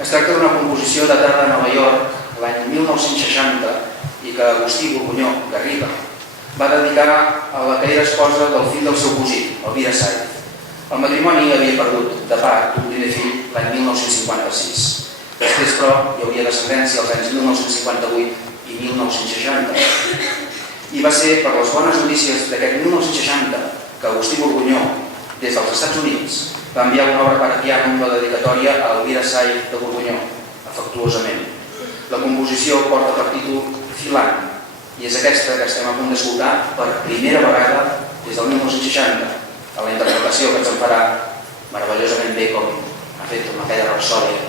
Es tracta d'una composició datada a Nova York l'any 1960 i que Agustí Borgunyó Garriga va dedicar a la que era esposa del fill del seu cosí, Elvira Saiz. El matrimoni havia perdut de part un primer fill l'any 1956. Després, però, hi hauria descendència als anys 1958 i 1960. I va ser per les bones notícies d'aquest 1960 que Agustí Borgunyó, des dels Estats Units, va enviar una obra per a piano amb la dedicatòria a Elvira Saiz de Borgunyó, afectuosament. La composició porta per títol Filant, i és aquesta que estem a punt d'escoltar per primera vegada des del 1960, a la interpretació que ens en farà meravellosament bé com ha fet amb aquella rapsòdia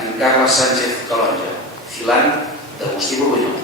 en Carles Sánchez Calonge, Filant d'Agustí Borgunyó.